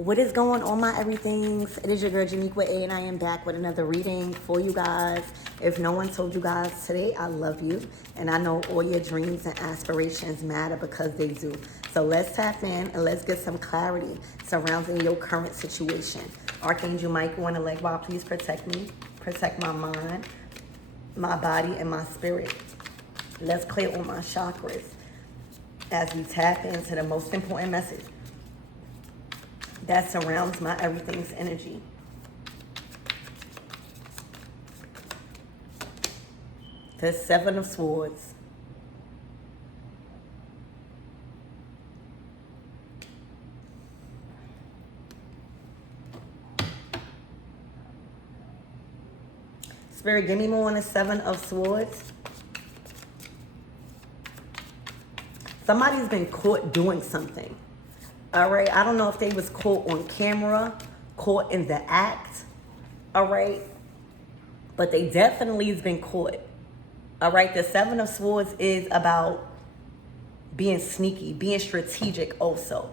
What is going on, my everythings? It is your girl Janiqua A, and I am back with another reading for you guys. If no one told you guys today, I love you, and I know all your dreams and aspirations matter because they do. So let's tap in and let's get some clarity surrounding your current situation. Archangel Michael and Elegba, please protect me, protect my mind, my body, and my spirit. Let's clear all my chakras as we tap into the most important message that surrounds my everything's energy. The Seven of Swords. Spirit, give me more on the Seven of Swords. Somebody's been caught doing something. All right, I don't know if they was caught on camera, caught in the act, all right, but they definitely has been caught, all right. The Seven of Swords is about being sneaky, being strategic also,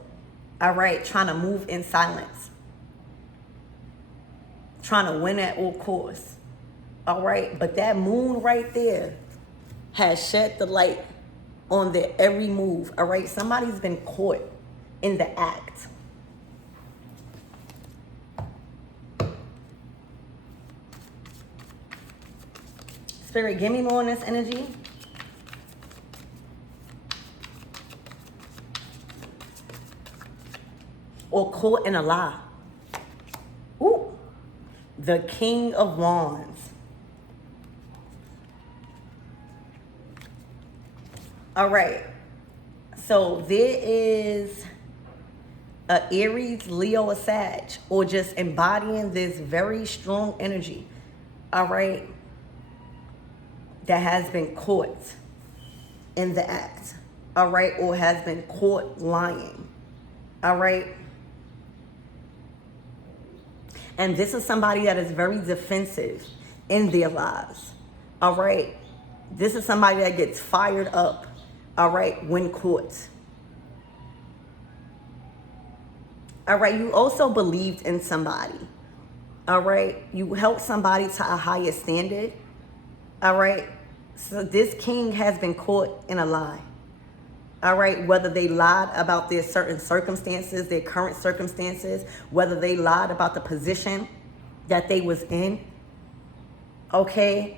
all right, trying to move in silence, trying to win at all costs, all right, but that moon right there has shed the light on their every move, all right. Somebody's been caught in the act. Spirit, give me more on this energy. Or caught in a lie. Ooh, the King of Wands. All right, so there is a Aries, Leo, or Sag, or just embodying this very strong energy, all right, that has been caught in the act, all right, or has been caught lying, all right. And this is somebody that is very defensive in their lives, all right. This is somebody that gets fired up, all right, when caught. All right, you also believed in somebody. All right, you helped somebody to a higher standard. All right, so this king has been caught in a lie. All right, whether they lied about their certain circumstances, their current circumstances, whether they lied about the position that they was in. Okay,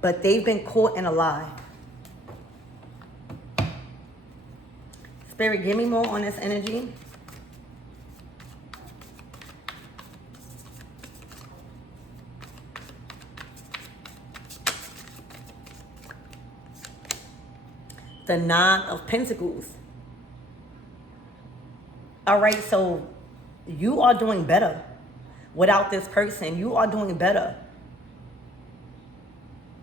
but they've been caught in a lie. Spirit, give me more on this energy. The Nine of Pentacles. All right, so you are doing better without this person. You are doing better.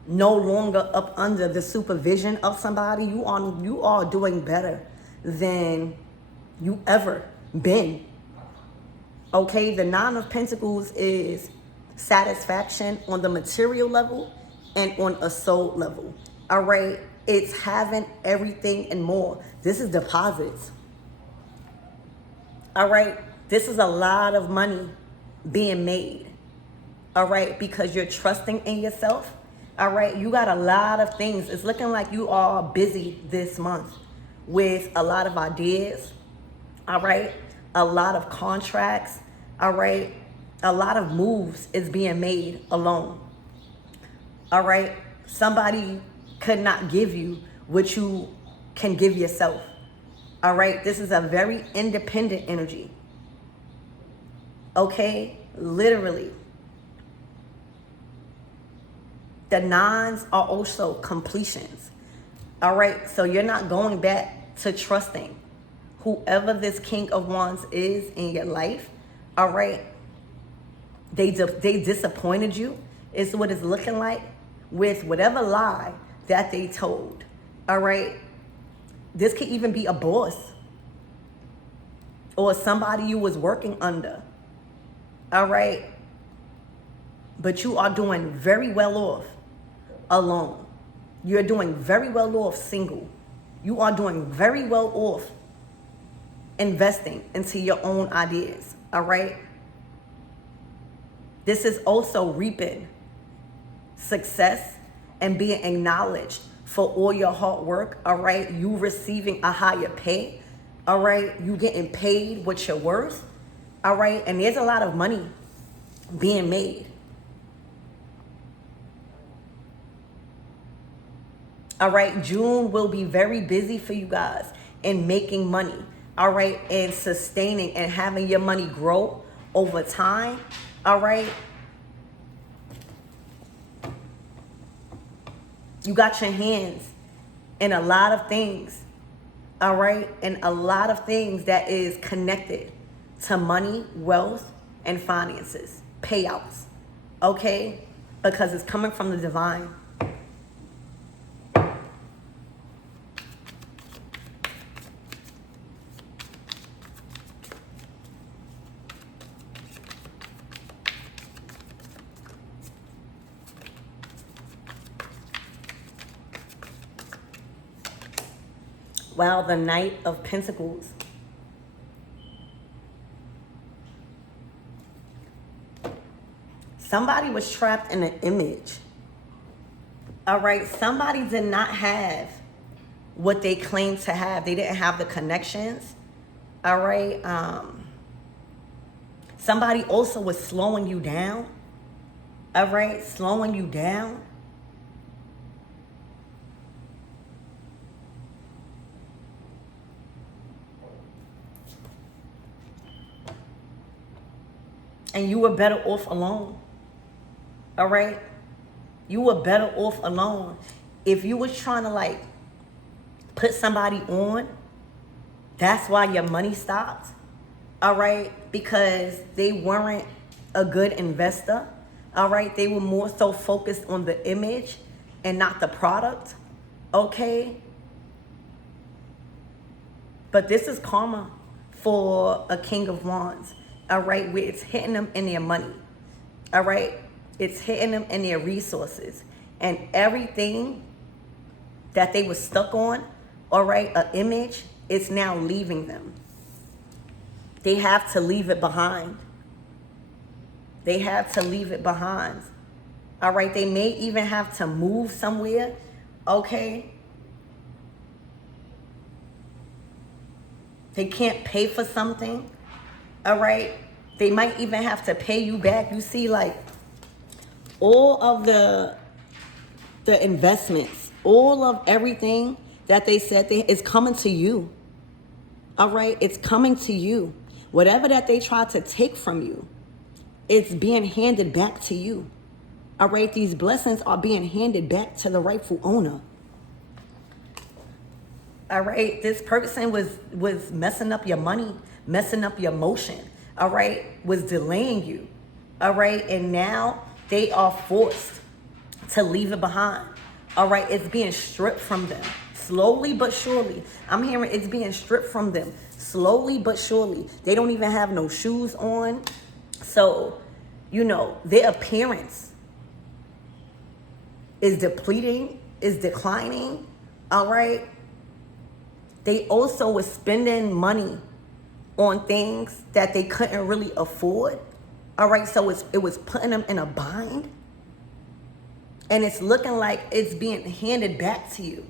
No longer up under the supervision of somebody. You are doing better than you ever been. Okay, the Nine of Pentacles is satisfaction on the material level and on a soul level. All right. It's having everything and more. This is deposits. All right. This is a lot of money being made. All right. Because you're trusting in yourself. All right. You got a lot of things. It's looking like you are busy this month with a lot of ideas. All right. A lot of contracts. All right. A lot of moves is being made alone. All right. Somebody could not give you what you can give yourself. All right, this is a very independent energy. Okay, literally. The nines are also completions. All right, so you're not going back to trusting whoever this King of Wands is in your life. All right, they disappointed you, is what it's looking like, with whatever lie that they told. All right, this could even be a boss or somebody you was working under. All right, but you are doing very well off alone. You're doing very well off single. You are doing very well off investing into your own ideas, all right? This is also reaping success and being acknowledged for all your hard work, all right? You receiving a higher pay, all right? You getting paid what you're worth, all right? And there's a lot of money being made. All right, June will be very busy for you guys in making money, all right, and sustaining and having your money grow over time, all right? You got your hands in a lot of things, all right? And a lot of things that is connected to money, wealth, and finances, payouts, okay? Because it's coming from the divine. Wow, the Knight of Pentacles. Somebody was trapped in an image. All right, somebody did not have what they claimed to have. They didn't have the connections. All right. Somebody also was slowing you down. All right, slowing you down. And you were better off alone. All right? You were better off alone. If you was trying to like put somebody on, that's why your money stopped. All right? Because they weren't a good investor. All right? They were more so focused on the image and not the product. Okay? But this is karma for a King of Wands. All right, where it's hitting them in their money. All right, it's hitting them in their resources. And everything that they were stuck on, all right, an image, it's now leaving them. They have to leave it behind. They have to leave it behind. All right, they may even have to move somewhere, okay? They can't pay for something. All right, they might even have to pay you back. You see, like all of the investments, all of everything that they said is coming to you. All right, it's coming to you. Whatever that they tried to take from you, it's being handed back to you. All right, these blessings are being handed back to the rightful owner. All right, this person was messing up your money, messing up your motion, all right, was delaying you, all right, and now they are forced to leave it behind, all right, it's being stripped from them, slowly but surely. I'm hearing it's being stripped from them, slowly but surely. They don't even have no shoes on, so, you know, their appearance is depleting, is declining, all right. They also was spending money on things that they couldn't really afford. All right, so it was putting them in a bind. And it's looking like it's being handed back to you.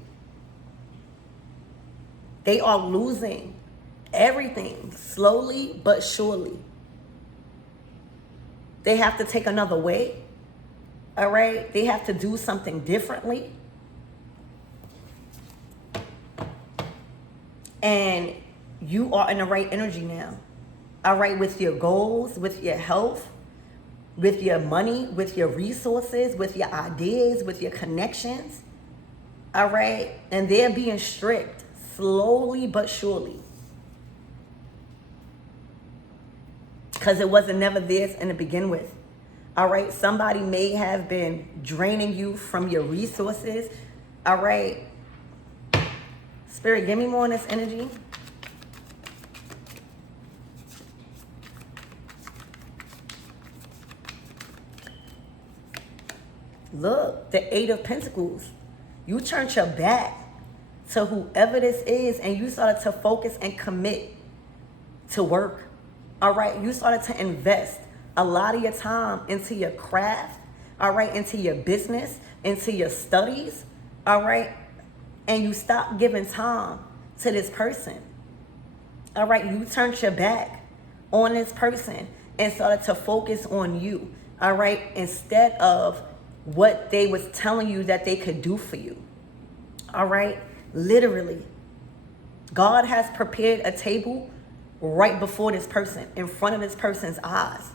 They are losing everything slowly but surely. They have to take another way. All right, they have to do something differently. And you are in the right energy now. All right, with your goals, with your health, with your money, with your resources, with your ideas, with your connections. All right, and they're being stripped slowly but surely. Because it wasn't never theirs in the begin with. All right, somebody may have been draining you from your resources. All right. Spirit, give me more on this energy. Look, the Eight of Pentacles. You turned your back to whoever this is and you started to focus and commit to work. All right, you started to invest a lot of your time into your craft, all right, into your business, into your studies, all right, and you stopped giving time to this person. All right, you turned your back on this person and started to focus on you, all right, instead of what they was telling you that they could do for you. All right, literally, God has prepared a table right before this person, in front of this person's eyes.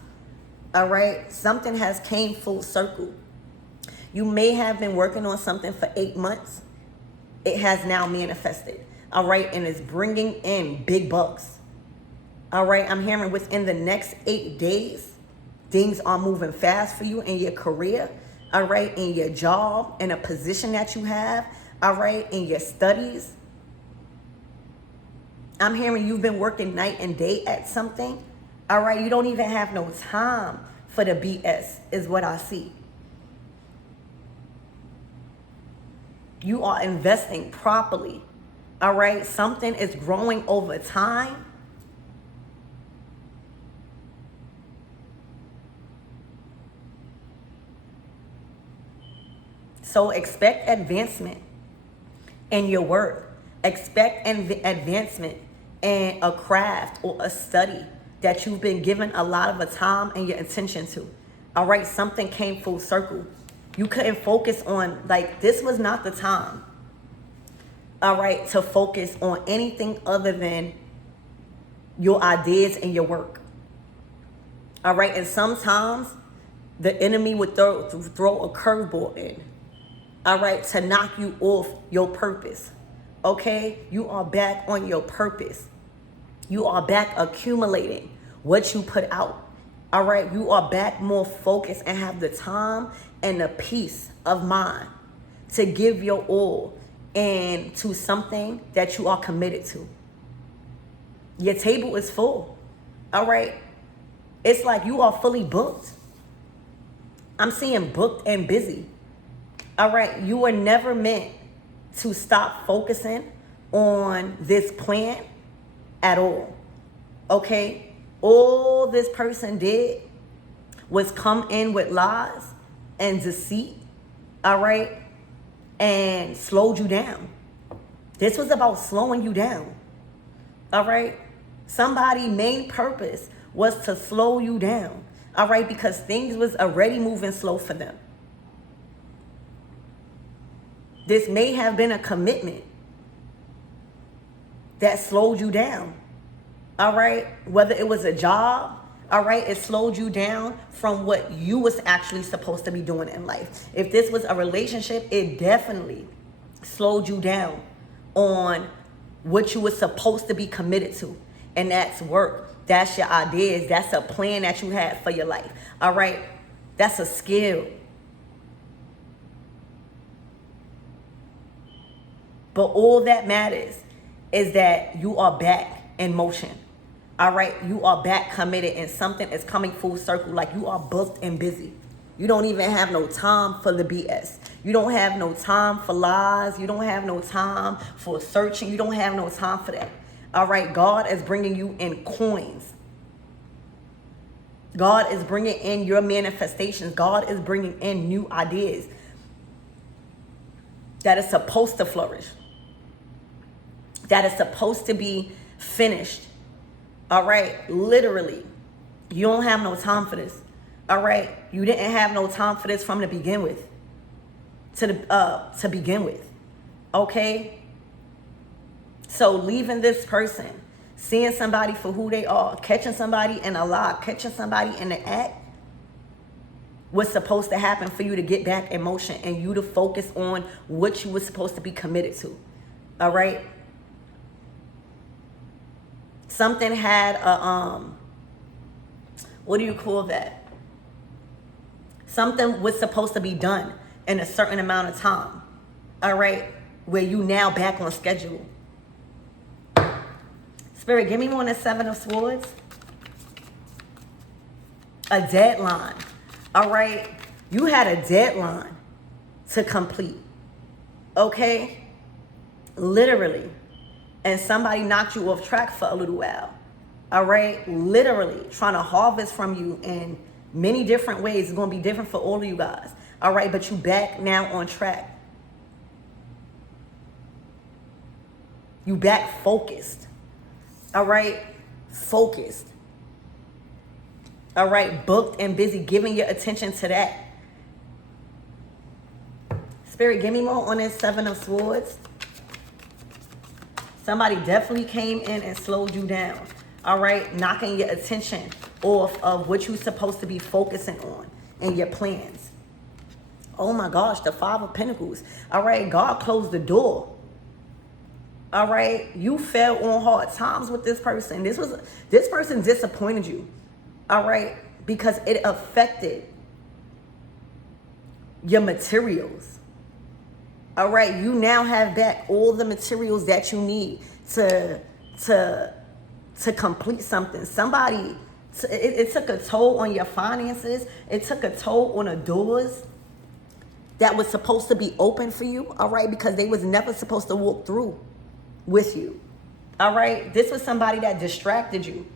All right, something has came full circle. You may have been working on something for 8 months. It has now manifested. All right, and it's bringing in big bucks. All right, I'm hearing within the next 8 days, things are moving fast for you in your career. All right, in your job, in a position that you have. All right, in your studies. I'm hearing you've been working night and day at something. All right, you don't even have no time for the BS is what I see. You are investing properly. All right, something is growing over time. So expect advancement in your work. Expect advancement in a craft or a study that you've been given a lot of a time and your attention to. All right, something came full circle. You couldn't focus on, like, this was not the time, all right, to focus on anything other than your ideas and your work. All right, and sometimes the enemy would throw a curveball in, all right, to knock you off your purpose. Okay, you are back on your purpose. You are back accumulating what you put out. All right, you are back more focused and have the time and the peace of mind to give your all and to something that you are committed to. Your table is full. All right, it's like you are fully booked. I'm seeing booked and busy. All right, you were never meant to stop focusing on this plan at all. Okay, all this person did was come in with lies and deceit, all right, and slowed you down. This was about slowing you down, all right? Somebody's main purpose was to slow you down, all right, because things was already moving slow for them. This may have been a commitment that slowed you down, all right? Whether it was a job, all right, it slowed you down from what you was actually supposed to be doing in life. If this was a relationship, it definitely slowed you down on what you were supposed to be committed to. And that's work. That's your ideas. That's a plan that you had for your life, all right? That's a skill. But all that matters is that you are back in motion. All right, you are back committed and something is coming full circle. Like you are booked and busy. You don't even have no time for the BS. You don't have no time for lies. You don't have no time for searching. You don't have no time for that. All right, God is bringing you in coins. God is bringing in your manifestations. God is bringing in new ideas that is supposed to flourish, that is supposed to be finished. All right, literally, you don't have no time for this. All right, you didn't have no time for this from the begin with. To begin with, okay. So leaving this person, seeing somebody for who they are, catching somebody in a lie, catching somebody in the act, was supposed to happen for you to get back in motion and you to focus on what you were supposed to be committed to. All right. Something had a, what do you call that? Something was supposed to be done in a certain amount of time. All right. Where you now back on schedule. Spirit, give me more than 7 of Swords. A deadline. All right. You had a deadline to complete. Okay. Literally. And somebody knocked you off track for a little while. All right, literally trying to harvest from you in many different ways. It's going to be different for all of you guys. All right, but you back now on track. You back focused. All right, focused. All right, booked and busy, giving your attention to that. Spirit, give me more on this 7 of Swords. Somebody definitely came in and slowed you down. All right, knocking your attention off of what you're supposed to be focusing on and your plans. Oh my gosh, the 5 of Pentacles. All right, God closed the door. All right, you fell on hard times with this person. This person disappointed you. All right, because it affected your materials. All right, you now have back all the materials that you need to complete something. Somebody, it took a toll on your finances. It took a toll on the doors that was supposed to be open for you. All right, because they was never supposed to walk through with you. All right, this was somebody that distracted you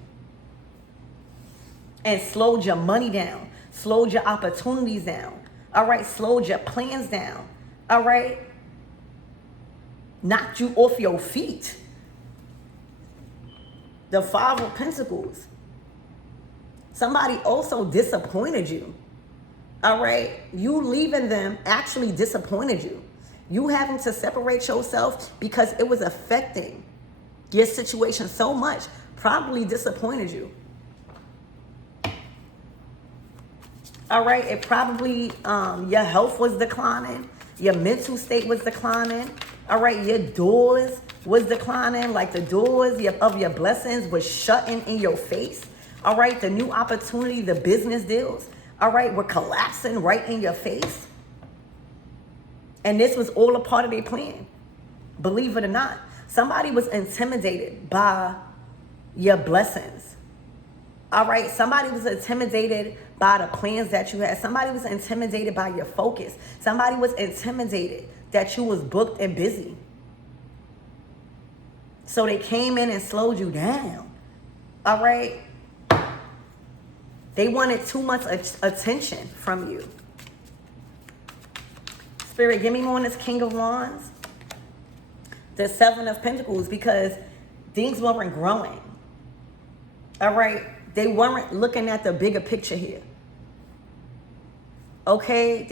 and slowed your money down, slowed your opportunities down. All right, slowed your plans down. All right, knocked you off your feet. The 5 of Pentacles. Somebody also disappointed you. All right, you leaving them actually disappointed you. You having to separate yourself because it was affecting your situation so much, probably disappointed you. All right, it probably, your health was declining. Your mental state was declining. All right, your doors was declining. Like the doors of your blessings was shutting in your face. All right, the new opportunity, the business deals, all right, were collapsing right in your face. And this was all a part of their plan. Believe it or not, somebody was intimidated by your blessings. All right, somebody was intimidated by the plans that you had. Somebody was intimidated by your focus. Somebody was intimidated that you was booked and busy. So they came in and slowed you down. All right. They wanted too much attention from you. Spirit, give me more on this King of Wands. The 7 of Pentacles, because things weren't growing. All right. They weren't looking at the bigger picture here. Okay.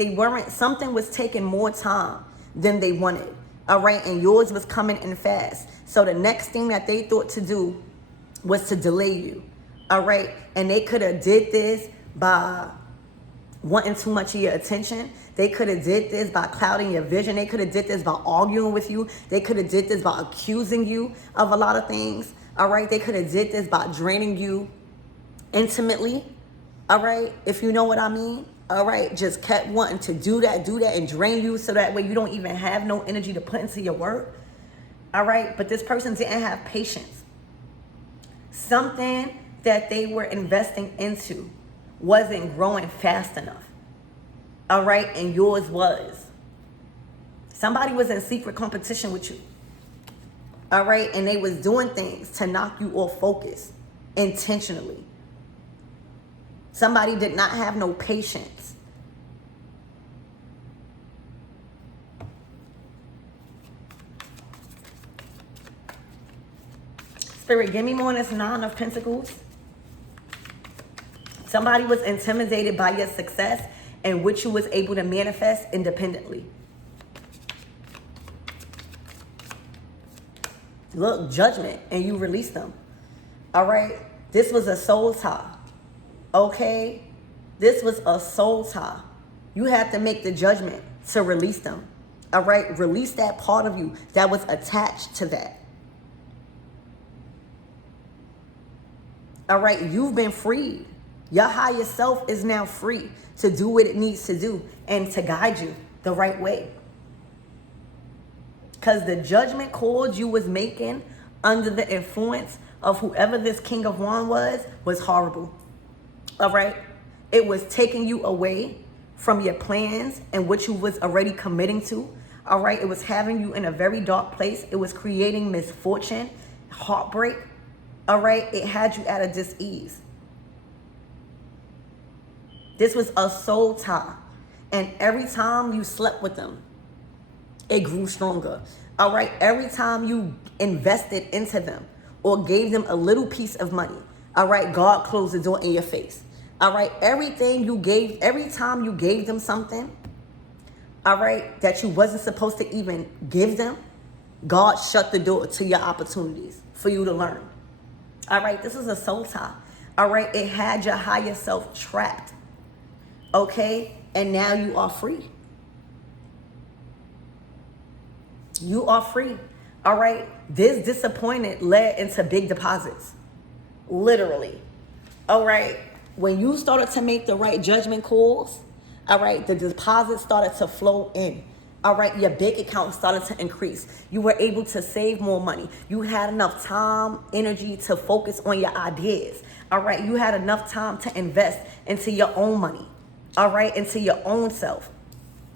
Something was taking more time than they wanted. All right. And yours was coming in fast. So the next thing that they thought to do was to delay you. All right. And they could have did this by wanting too much of your attention. They could have did this by clouding your vision. They could have did this by arguing with you. They could have did this by accusing you of a lot of things. All right. They could have did this by draining you intimately. All right. If you know what I mean. All right. Just kept wanting to do that and drain you so that way you don't even have no energy to put into your work. All right. But this person didn't have patience. Something that they were investing into wasn't growing fast enough. All right. And yours was. Somebody was in secret competition with you. All right. And they was doing things to knock you off focus intentionally. Somebody did not have no patience. Spirit, give me more on this 9 of Pentacles. Somebody was intimidated by your success and what you was able to manifest independently. Look, judgment, and you released them. All right. This was a soul tie. Okay. This was a soul tie. You had to make the judgment to release them. All right. Release that part of you that was attached to that. All right. You've been freed. Your higher self is now free to do what it needs to do and to guide you the right way. Because the judgment calls you was making under the influence of whoever this King of Wands was horrible. All right. It was taking you away from your plans and what you was already committing to. All right. It was having you in a very dark place. It was creating misfortune, heartbreak. All right, it had you at a dis-ease. This was a soul tie. And every time you slept with them, it grew stronger. All right, every time you invested into them or gave them a little piece of money, all right, God closed the door in your face. All right, every time you gave them something, all right, that you wasn't supposed to even give them, God shut the door to your opportunities for you to learn. All right, this is a soul tie. All right, it had your higher self trapped. Okay, and now you are free. You are free. All right, this disappointment led into big deposits. Literally. All right, when you started to make the right judgment calls, all right, the deposits started to flow in. All right, your bank account started to increase. You were able to save more money. You had enough time, energy to focus on your ideas. All right, you had enough time to invest into your own money. All right, into your own self.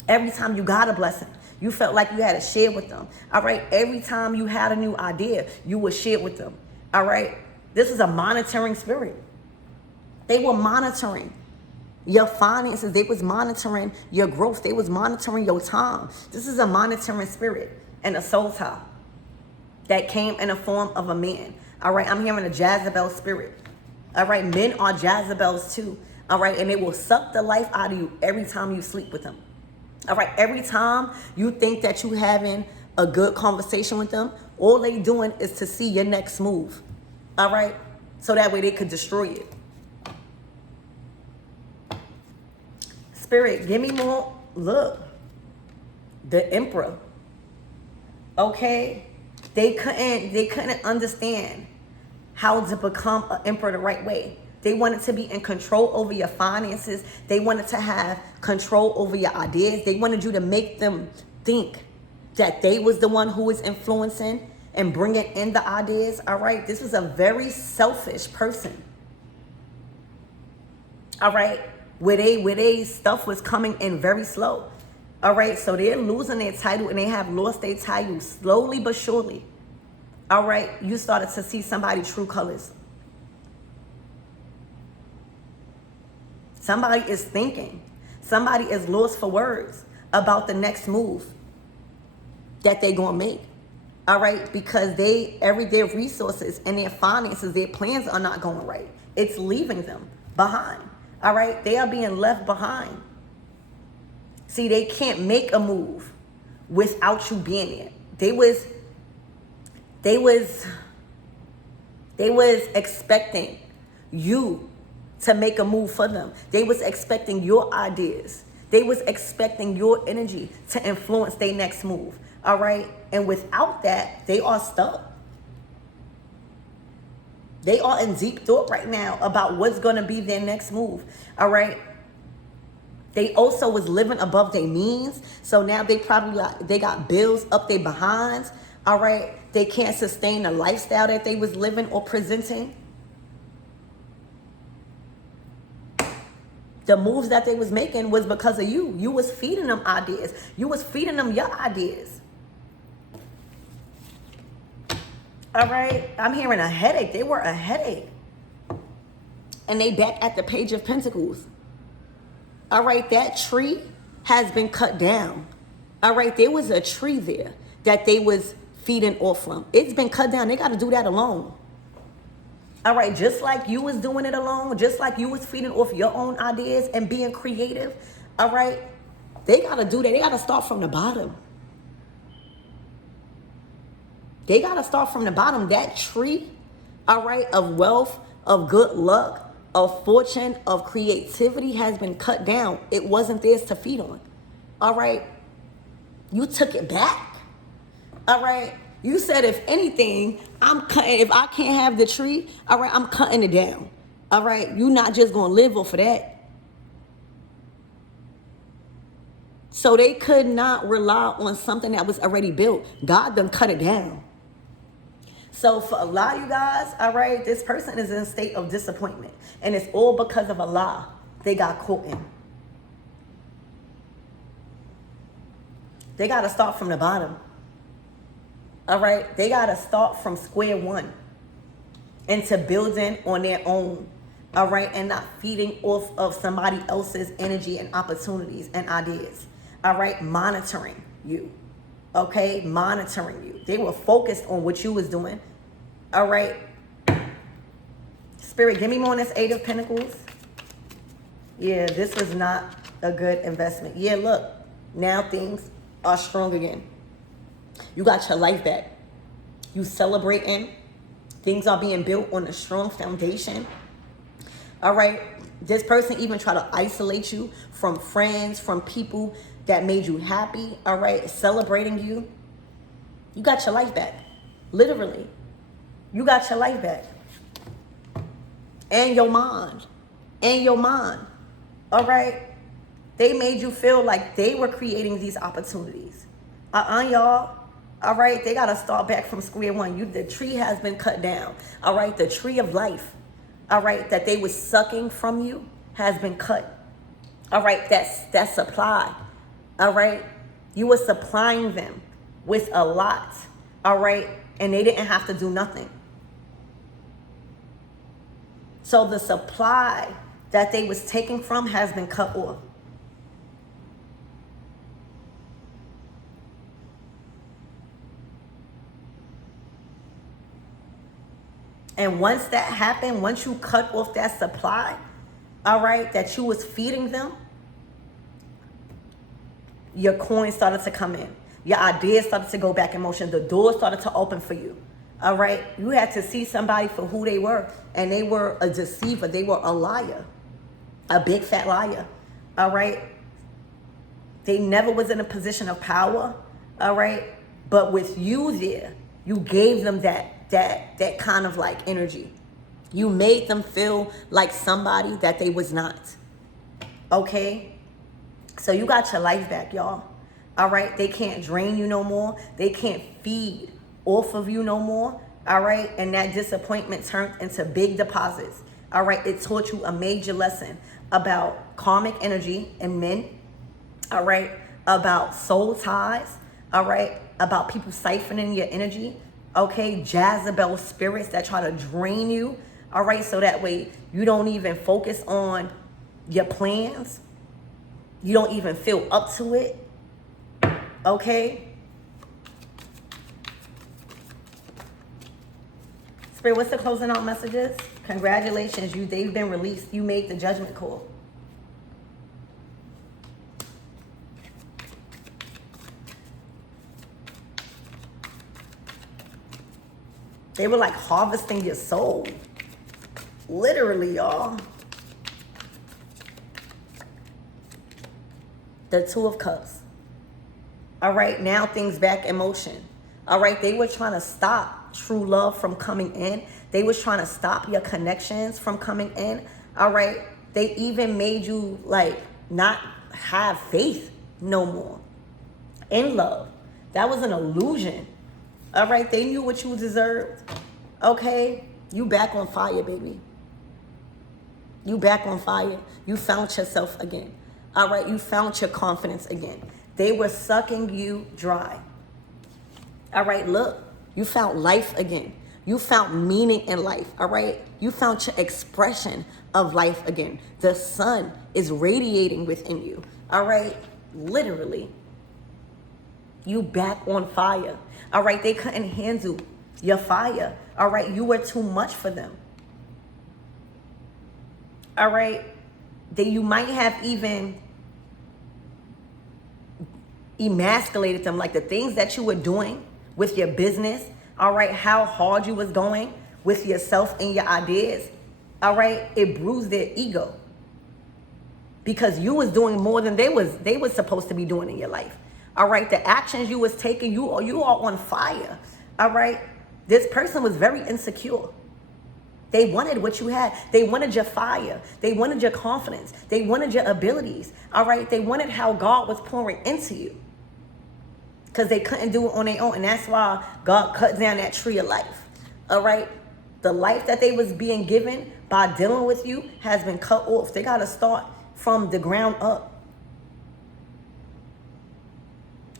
Every time you got a blessing, you felt like you had to share with them. All right, every time you had a new idea, you would share with them. All right, this is a monitoring spirit. They were monitoring your finances. They was monitoring your growth. They was monitoring your time. This is a monitoring spirit and a soul tie that came in the form of a man. All right, I'm hearing a Jezebel spirit. All right, men are Jezebels too. All right, and they will suck the life out of you every time you sleep with them. All right, every time you think that you having a good conversation with them, all they doing is to see your next move. All right, so that way they could destroy it. Spirit, give me more. Look, the emperor. Okay, they couldn't understand how to become an emperor the right way. They wanted to be in control over your finances. They wanted to have control over your ideas. They wanted you to make them think that they was the one who was influencing and bringing in the ideas. All right, this was a very selfish person. All right, where they stuff was coming in very slow. All right, so they're losing their title and they have lost their title slowly but surely. All right, you started to see somebody's true colors. Somebody is thinking. Somebody is lost for words about the next move that they're going to make. All right, because their resources and their finances, their plans are not going right. It's leaving them behind. All right, they are being left behind. See, they can't make a move without you being there. They was expecting you to make a move for them. They was expecting your ideas. They was expecting your energy to influence their next move. All right, and without that, they are stuck. They are in deep thought right now about what's going to be their next move. All right. They also was living above their means. So now they got bills up their behinds. All right. They can't sustain the lifestyle that they was living or presenting. The moves that they was making was because of you. You was feeding them ideas. You was feeding them your ideas. All right. I'm hearing a headache. They were a headache. And they back at the Page of Pentacles. All right. That tree has been cut down. All right. There was a tree there that they was feeding off from. It's been cut down. They got to do that alone. All right. Just like you was doing it alone. Just like you was feeding off your own ideas and being creative. All right. They got to do that. They got to start from the bottom. They got to start from the bottom. That tree, all right, of wealth, of good luck, of fortune, of creativity has been cut down. It wasn't theirs to feed on. All right. You took it back. All right. You said, if anything, I'm cutting. If I can't have the tree, all right, I'm cutting it down. All right. You're not just going to live off of that. So they could not rely on something that was already built. God done cut it down. So for a lot of you guys, all right, this person is in a state of disappointment. And it's all because of a lie they got caught in. They got to start from the bottom. All right, they got to start from square one. into building on their own, all right, and not feeding off of somebody else's energy and opportunities and ideas, all right, monitoring you, okay, monitoring you. They were focused on what you was doing, all right. Spirit, give me more on this Eight of Pentacles. Yeah, this was not a good investment. Yeah, look, now things are strong again. You got your life back. You celebrating. Things are being built on a strong foundation. All right. This person even tried to isolate you from friends, from people that made you happy. All right. Celebrating you. You got your life back. Literally. You got your life back. And your mind. And your mind. All right. They made you feel like they were creating these opportunities. Y'all. All right, they got to start back from square one. The tree has been cut down. All right, the tree of life, all right, that they was sucking from you has been cut. All right, that's supply. All right, you were supplying them with a lot. All right, and they didn't have to do nothing. So the supply that they was taking from has been cut off. And once that happened, once you cut off that supply, all right, that you was feeding them, your coins started to come in. Your ideas started to go back in motion. The doors started to open for you. All right. You had to see somebody for who they were. And they were a deceiver. They were a liar. A big fat liar. All right. They never was in a position of power. All right. But with you there, you gave them that kind of like energy. You made them feel like somebody that they was not. Okay? So you got your life back, y'all. All right? They can't drain you no more. They can't feed off of you no more. All right? And that disappointment turned into big deposits. All right? It taught you a major lesson about karmic energy in men. All right? About soul ties. All right? About people siphoning your energy. Okay, Jezebel spirits that try to drain you. All right, so that way you don't even focus on your plans. You don't even feel up to it. Okay. Spirit, what's the closing out messages? Congratulations, they've been released. You made the judgment call. They were like harvesting your soul. Literally, y'all. The Two of Cups. All right, now things back in motion. All right, they were trying to stop true love from coming in. They was trying to stop your connections from coming in. All right, they even made you like not have faith no more in love. That was an illusion. All right, they knew what you deserved. Okay, you back on fire, baby. You back on fire. You found yourself again. All right, you found your confidence again. They were sucking you dry. All right, look, you found life again. You found meaning in life, all right? You found your expression of life again. The sun is radiating within you, all right? Literally. You back on fire. All right, they couldn't handle your fire. All right, you were too much for them. All right, you might have even emasculated them, like the things that you were doing with your business. All right, how hard you was going with yourself and your ideas. All right, it bruised their ego because you was doing more than they was supposed to be doing in your life. All right, the actions you was taking, you are on fire. All right, this person was very insecure. They wanted what you had. They wanted your fire. They wanted your confidence. They wanted your abilities. All right, they wanted how God was pouring into you because they couldn't do it on their own. And that's why God cut down that tree of life. All right, the life that they was being given by dealing with you has been cut off. They got to start from the ground up.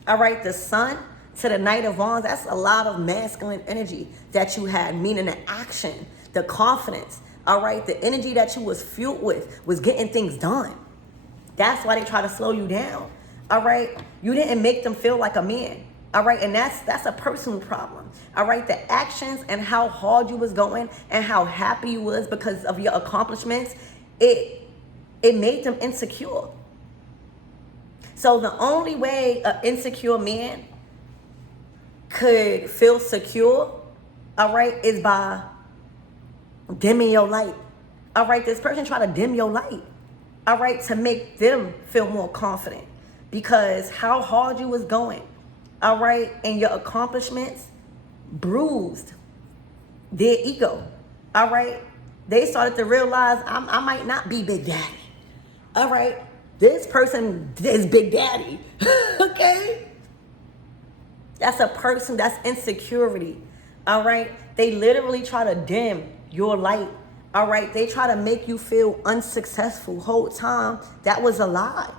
All right, the sun to the Knight of Wands, that's a lot of masculine energy that you had, meaning the action, the confidence, all right? The energy that you was fueled with was getting things done. That's why they try to slow you down, all right? You didn't make them feel like a man, all right? And that's a personal problem, all right? The actions and how hard you was going and how happy you was because of your accomplishments, it made them insecure. So the only way an insecure man could feel secure, all right, is by dimming your light. All right, this person try to dim your light, all right, to make them feel more confident because how hard you was going, all right, and your accomplishments bruised their ego, all right. They started to realize I might not be Big Daddy, all right. This person is Big Daddy, okay? That's a person, that's insecurity, all right? They literally try to dim your light, all right? They try to make you feel unsuccessful whole time. That was a lie,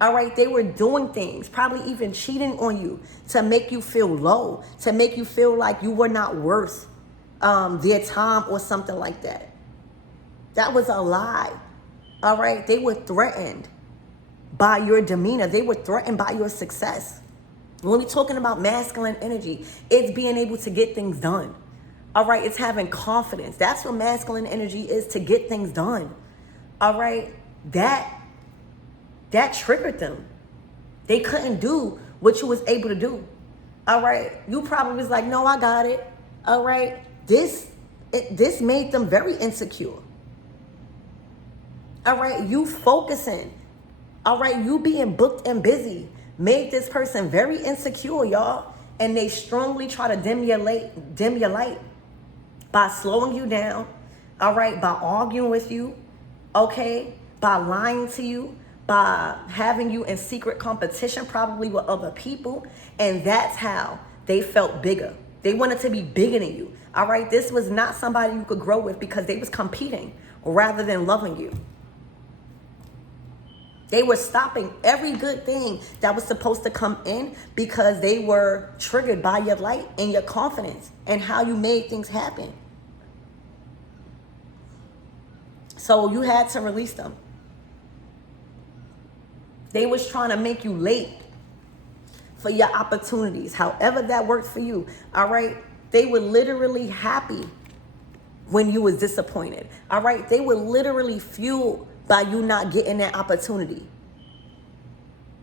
all right? They were doing things, probably even cheating on you to make you feel low, to make you feel like you were not worth their time or something like that. That was a lie, all right? They were threatened by your demeanor. They were threatened by your success. When we're talking about masculine energy, it's being able to get things done. All right, it's having confidence. That's what masculine energy is, to get things done. All right, that triggered them. They couldn't do what you was able to do. All right, you probably was like, no, I got it. All right, this made them very insecure. All right, you focusing. All right, you being booked and busy made this person very insecure, y'all. And they strongly try to dim your light by slowing you down, all right, by arguing with you, okay, by lying to you, by having you in secret competition, probably with other people. And that's how they felt bigger. They wanted to be bigger than you, all right? This was not somebody you could grow with because they was competing rather than loving you. They were stopping every good thing that was supposed to come in because they were triggered by your light and your confidence and how you made things happen. So you had to release them. They was trying to make you late for your opportunities, however that worked for you, all right? They were literally happy when you was disappointed, all right? They were literally fueled by you not getting that opportunity.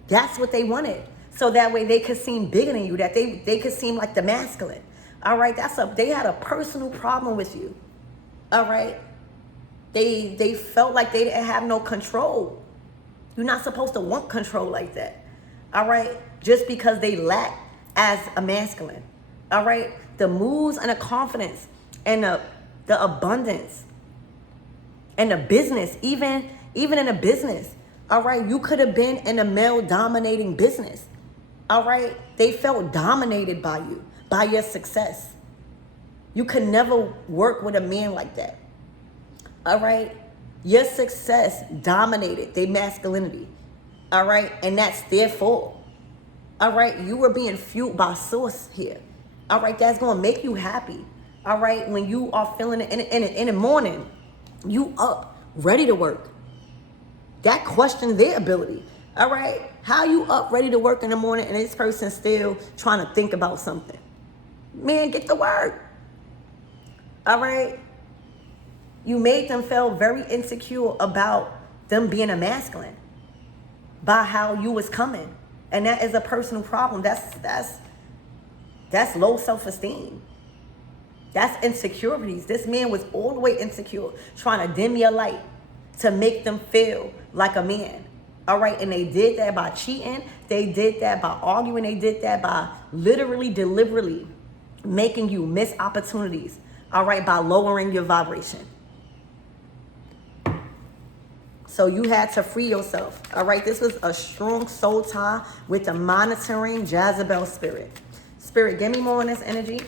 That's what they wanted. So that way they could seem bigger than you, that they could seem like the masculine. All right, they had a personal problem with you. All right. They felt like they didn't have no control. You're not supposed to want control like that. All right. Just because they lack as a masculine. All right. The moves and the confidence and the abundance and the business, even in a business, all right, you could have been in a male-dominating business, all right? They felt dominated by you, by your success. You could never work with a man like that, all right? Your success dominated their masculinity, all right? And that's their fault, all right? You were being fueled by source here, all right? That's going to make you happy, all right? When you are feeling it in the morning, you up, ready to work. That questions their ability. All right. How you up, ready to work in the morning, and this person still trying to think about something? Man, get to work. All right. You made them feel very insecure about them being a masculine by how you was coming. And that is a personal problem. That's low self-esteem. That's insecurities. This man was all the way insecure, trying to dim your light to make them feel like a man. All right. And they did that by cheating. They did that by arguing. They did that by literally, deliberately making you miss opportunities. All right. By lowering your vibration. So you had to free yourself. All right. This was a strong soul tie with the monitoring Jezebel spirit. Spirit, give me more on this energy.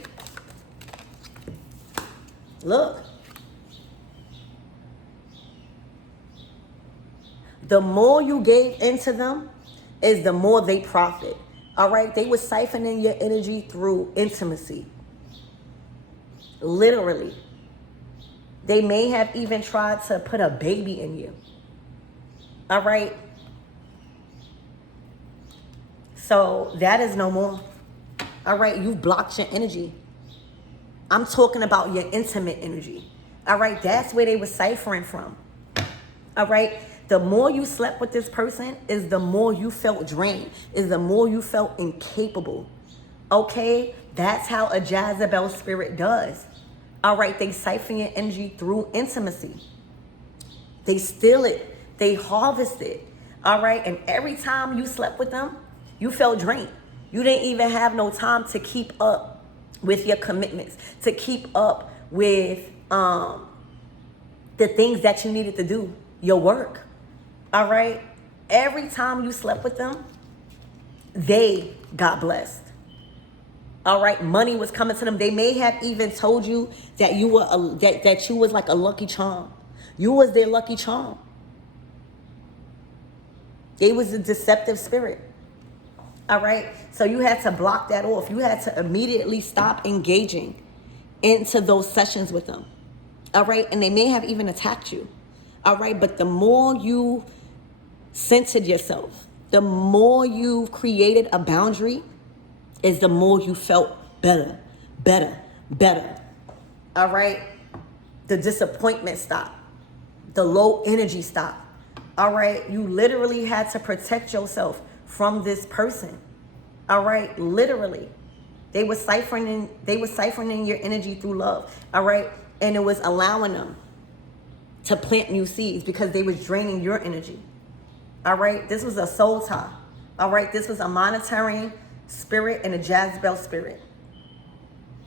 Look. The more you gave into them is the more they profit. All right. They were siphoning your energy through intimacy. Literally. They may have even tried to put a baby in you. All right? So that is no more. All right? You've blocked your energy. I'm talking about your intimate energy. All right? That's where they were ciphering from. All right? The more you slept with this person is the more you felt drained, is the more you felt incapable. Okay? That's how a Jezebel spirit does. All right? They siphon your energy through intimacy. They steal it. They harvest it. All right? And every time you slept with them, you felt drained. You didn't even have no time to keep up with your commitments, to keep up with the things that you needed to do, your work. All right? Every time you slept with them, they got blessed. All right? Money was coming to them. They may have even told you that you were that you was like a lucky charm. You was their lucky charm. They was a deceptive spirit. All right? So you had to block that off. You had to immediately stop engaging into those sessions with them. All right? And they may have even attacked you. All right? But the more you centered yourself, the more you created a boundary, is the more you felt better, better, better. All right? The disappointment stopped. The low energy stopped. All right? You literally had to protect yourself from this person. All right? Literally. They were siphoning your energy through love. All right? And it was allowing them to plant new seeds because they was draining your energy. All right? This was a soul tie. All right? This was a monitoring spirit and a Jezebel spirit.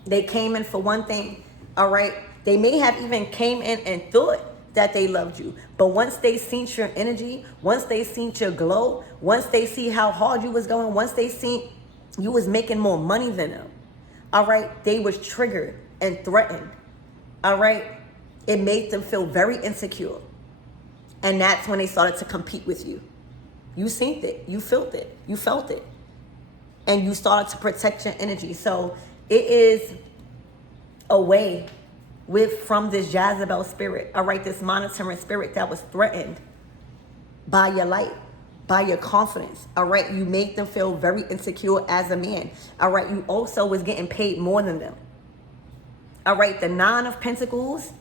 They came in for one thing. All right? They may have even came in and thought that they loved you. But once they seen your energy, once they seen your glow, once they see how hard you was going, once they seen you was making more money than them, all right, they was triggered and threatened. All right? It made them feel very insecure. And that's when they started to compete with you. You seen it. You felt it. You felt it. And you started to protect your energy. So it is a way from this Jezebel spirit, all right, this monitoring spirit that was threatened by your light, by your confidence, all right? You made them feel very insecure as a man, all right? You also was getting paid more than them, all right? The 9 of Pentacles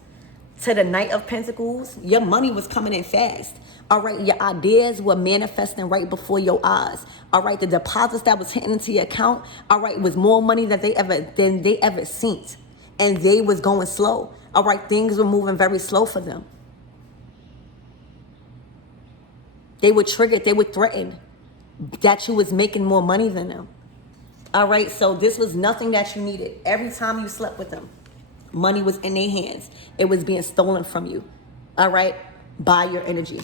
to the Knight of Pentacles, your money was coming in fast, all right? Your ideas were manifesting right before your eyes, all right? The deposits that was hitting into your account, all right, was more money than they ever seen. And they was going slow. All right, things were moving very slow for them. They were triggered. They were threatened that you was making more money than them. All right, so this was nothing that you needed. Every time you slept with them, money was in their hands. It was being stolen from you. All right, by your energy,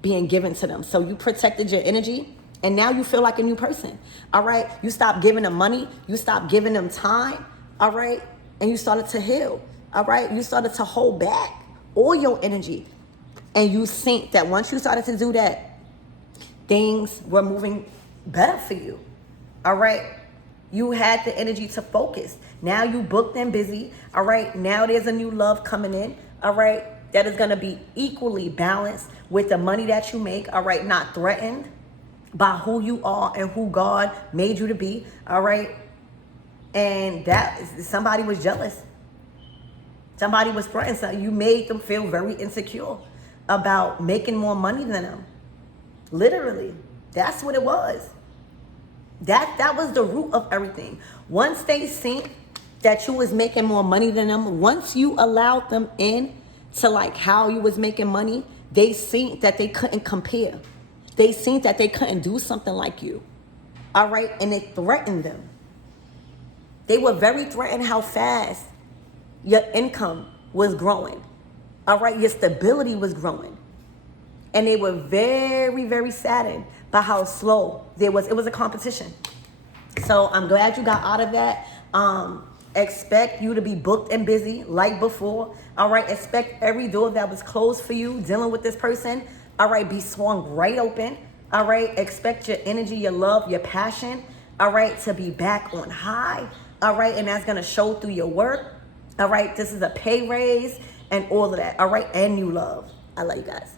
being given to them. So you protected your energy, and now you feel like a new person. All right, you stopped giving them money. You stopped giving them time. All right. And you started to heal, all right? You started to hold back all your energy. And you think that once you started to do that, things were moving better for you, all right? You had the energy to focus. Now you booked and busy, all right? Now there's a new love coming in, all right? That is going to be equally balanced with the money that you make, all right? Not threatened by who you are and who God made you to be, all right? And that somebody was jealous. Somebody was threatened. So you made them feel very insecure about making more money than them. Literally. That's what it was. That was the root of everything. Once they seen that you was making more money than them, once you allowed them in to like how you was making money, they seen that they couldn't compare. They seen that they couldn't do something like you. All right? And it threatened them. They were very threatened how fast your income was growing. All right, your stability was growing. And they were very, very saddened by how slow it was a competition. So I'm glad you got out of that. Expect you to be booked and busy like before. All right, expect every door that was closed for you dealing with this person, all right, be swung right open. All right, expect your energy, your love, your passion, all right, to be back on high. All right, and that's going to show through your work. All right, this is a pay raise and all of that. All right, and new love. I love you guys.